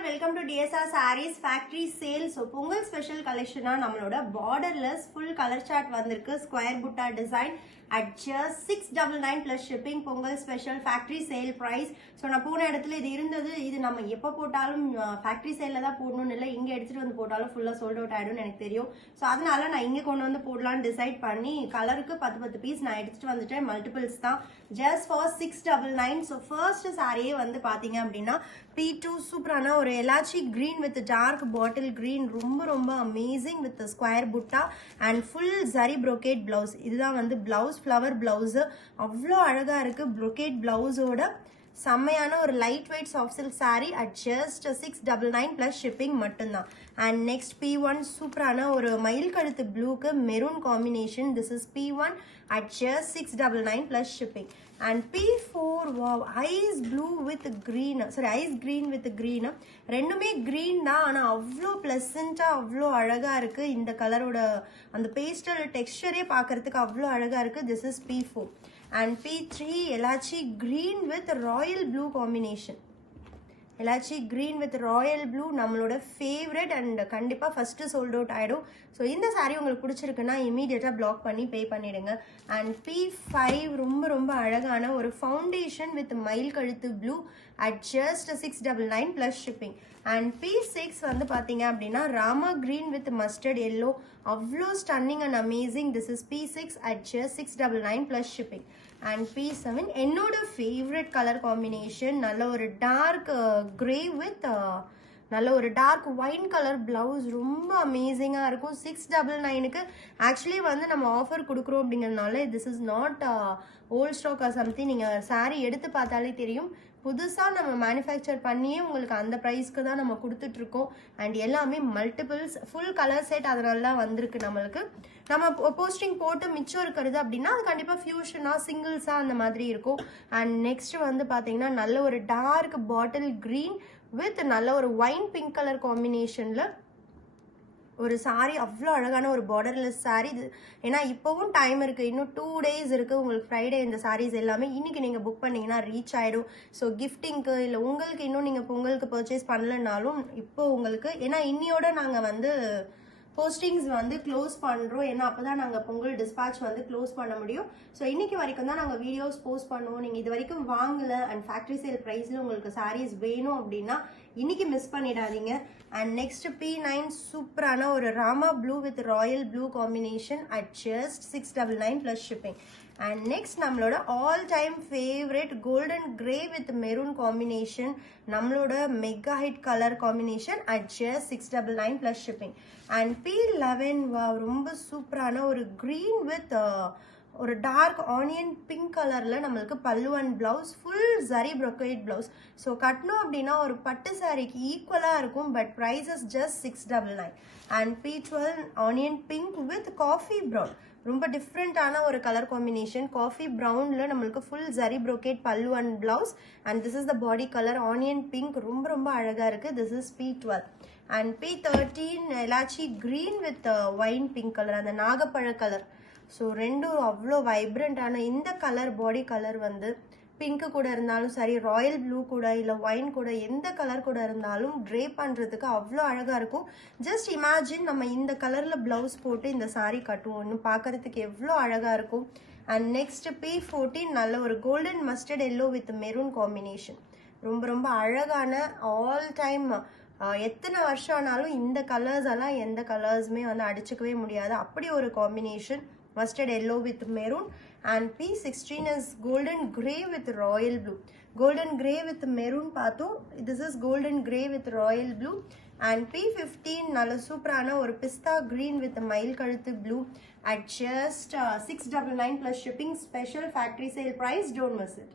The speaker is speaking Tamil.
all, welcome to DSR Sarees Factory Sale. So, Pongal special collection நம்மளோட borderless full color chart வந்திருக்கு square butta design at just 699 plus shipping. Pongal special factory sale price. So, நான் போன இடத்துல இது இருந்தது. இது நம்ம எப்ப போட்டாலும் factory saleல தான் போடணும்னு இல்ல. இங்க எடுத்துட்டு வந்து போட்டாலும் full sold out ஆயிடும்னு எனக்கு தெரியும். So, அதனால நான் இங்க கொண்டு வந்து போடலாம்னு டிசைட் பண்ணி கலருக்கு 10 பீஸ் நான் எடுத்துட்டு வந்துட்டேன். மல்டிபிள்ஸ் தான் just for 699. So, first saree வந்து பாத்தீங்க அப்படின்னா P2 சூப்பரான ஒரு elaichi green with dark bottle green ரொம்ப amazing with the square butta and full zari brocade blouse. இதுதான் வந்து blouse flower blouse. அவ்வளோ அழகா இருக்கு brocade blouse ஓட செம்மையான ஒரு light weight soft silk saree at just 699 plus shipping மட்டும்தான். And next P1 சூப்பரான ஒரு மயில் கழுத்து ப்ளூக்கு maroon combination. This is P1 at just 699 plus shipping. And P4 wow ice blue with green, sorry ice green with green. ரெண்டுமே green தான், ஆனா அவ்வளோ பிளசண்டா அவ்வளோ அழகா இருக்கு. இந்த கலரோட அந்த பேஸ்டல் டெக்ஸ்சரே பார்க்கறதுக்கு அவ்வளோ அழகா இருக்கு. This is P4. And P3 elaichi green with royal blue combination. Elaichi green with royal blue நம்மளோட ஃபேவரட் அண்ட் கண்டிப்பா ஃபர்ஸ்ட் சோல்ட் அவுட் ஆயிடும். ஸோ இந்த சாரீ உங்களுக்கு பிடிச்சிருக்குன்னா இமீடியட்டா பிளாக் பண்ணி பே பண்ணிடுங்க. அண்ட் P5 ரொம்ப அழகான ஒரு ஃபவுண்டேஷன் வித் மயில் கழுத்து blue at just 699 plus shipping. And P6 வந்து பாத்தீங்க அப்படின்னா Rama green with mustard yellow அவ்வளோ stunning and amazing. This is P6 at just 699 plus shipping. And P7 என்னோட ஃபேவரட் கலர் காம்பினேஷன் நல்ல ஒரு டார்க் கிரே வித் நல்ல ஒரு டார்க் ஒயின் கலர் பிளவுஸ் ரொம்ப அமேசிங்கா இருக்கும். 699க்கு ஆக்சுவலி வந்து நம்ம ஆஃபர் கொடுக்குறோம் அப்படிங்கிறதுனால this is not old stock or something. நீங்க சாரீ எடுத்து பார்த்தாலே தெரியும், புதுசா நம்ம மேனுஃபேக்சர் பண்ணியே உங்களுக்கு அந்த ப்ரைஸ்க்கு தான் நம்ம கொடுத்துட்டு இருக்கோம். அண்ட் எல்லாமே மல்டிபிள்ஸ் ஃபுல் கலர் செட் அதனால தான் வந்திருக்கு. நம்மளுக்கு நம்ம போஸ்டிங் போட்டு மிச்சம் இருக்கிறது அப்படின்னா அது கண்டிப்பா ஃபியூஷனா சிங்கிள்ஸா அந்த மாதிரி இருக்கும். அண்ட் நெக்ஸ்ட் வந்து பாத்தீங்கன்னா நல்ல ஒரு டார்க் பாட்டில் கிரீன் வித் நல்ல ஒரு ஒயின் பிங்க் கலர் காம்பினேஷன்ல ஒரு சாரி அவ்வளோ அழகான ஒரு பார்டர்லெஸ் சாரி. இது ஏன்னா இப்போவும் டைம் இருக்கு, இன்னும் 2 days இருக்கு உங்களுக்கு ஃப்ரைடே. இந்த சாரீஸ் எல்லாமே இன்னைக்கு நீங்க புக் பண்ணீங்கன்னா ரீச் ஆயிடும். ஸோ கிஃப்டிங்க்கு இல்லை உங்களுக்கு இன்னும் நீங்க பொங்கலுக்கு பர்ச்சேஸ் பண்ணலனாலும் இப்போ உங்களுக்கு, ஏன்னா இன்னியோட நாங்க வந்து போஸ்டிங்ஸ் வந்து க்ளோஸ் பண்றோம். ஏன்னா அப்பதான் நாங்க பொங்கல் டிஸ்பாச் வந்து க்ளோஸ் பண்ண முடியும். ஸோ இன்னைக்கு வரைக்கும் தான் நாங்க வீடியோஸ் போஸ்ட் பண்ணுவோம். நீங்க இது வரைக்கும் வாங்கல அண்ட் ஃபேக்டரி சேல் பிரைஸ்ல உங்களுக்கு சாரீஸ் வேணும் அப்படின்னா இன்னைக்கு மிஸ் பண்ணிடாதீங்க. அண்ட் நெக்ஸ்ட் P9 சூப்பரான ஒரு Rama blue with royal blue combination at just 699 plus shipping. And next நம்மளோட all time favourite golden grey with maroon combination, நம்மளோட mega hit colour combination at just 699 plus shipping. And P11 ரொம்ப சூப்பரான ஒரு கிரீன் வித் ஒரு டார்க் ஆனியன் பிங்க் கலர்ல நம்மளுக்கு பல்லு and blouse full zari brocade blouse. So கட்டணும் அப்படின்னா ஒரு பட்டு சாரிக்கு ஈக்குவலா இருக்கும். But prices just 699. And P12 onion pink with coffee brown, ரொம்ப டிஃப்ரெண்டான ஒரு கலர் காம்பினேஷன். காஃபி ப்ரௌன்ல நம்மளுக்கு ஃபுல் ஜரி brocade பல்லு and blouse. And this is the body colour onion pink ரொம்ப அழகா இருக்கு. This is P12. And P13 elaichi green with wine pink colour, அந்த நாகப்பழ கலர். ஸோ ரெண்டும் அவ்வளோ வைப்ரண்டான இந்த கலர் பாடி கலர் வந்து பிங்க்கு கூட இருந்தாலும் சரி, ராயல் ப்ளூ கூட இல்லை ஒயின் கூட எந்த கலர் கூட இருந்தாலும் ட்ரே பண்ணுறதுக்கு அவ்வளோ அழகாக இருக்கும். ஜஸ்ட் இமேஜின் நம்ம இந்த கலரில் ப்ளவுஸ் போட்டு இந்த சாரீ கட்டுவோம், இன்னும் பார்க்கறதுக்கு எவ்வளோ அழகாக இருக்கும். அண்ட் நெக்ஸ்ட் P14 நல்ல ஒரு golden mustard yellow with maroon combination, ரொம்ப அழகான ஆல் டைம் எத்தனை வருஷம் ஆனாலும் இந்த கலர்ஸ் எல்லாம் எந்த கலர்ஸுமே வந்து அடிச்சுக்கவே முடியாது. அப்படி ஒரு combination mustard yellow with maroon. And P16 is golden grey with royal blue. Golden grey with maroon பார்த்தோம், this is golden grey with royal blue. And P15 நல்ல சூப்பரான ஒரு பிஸ்தா கிரீன் வித் மயில் கழுத்து blue at just 699 plus shipping. Special factory sale price, don't miss it.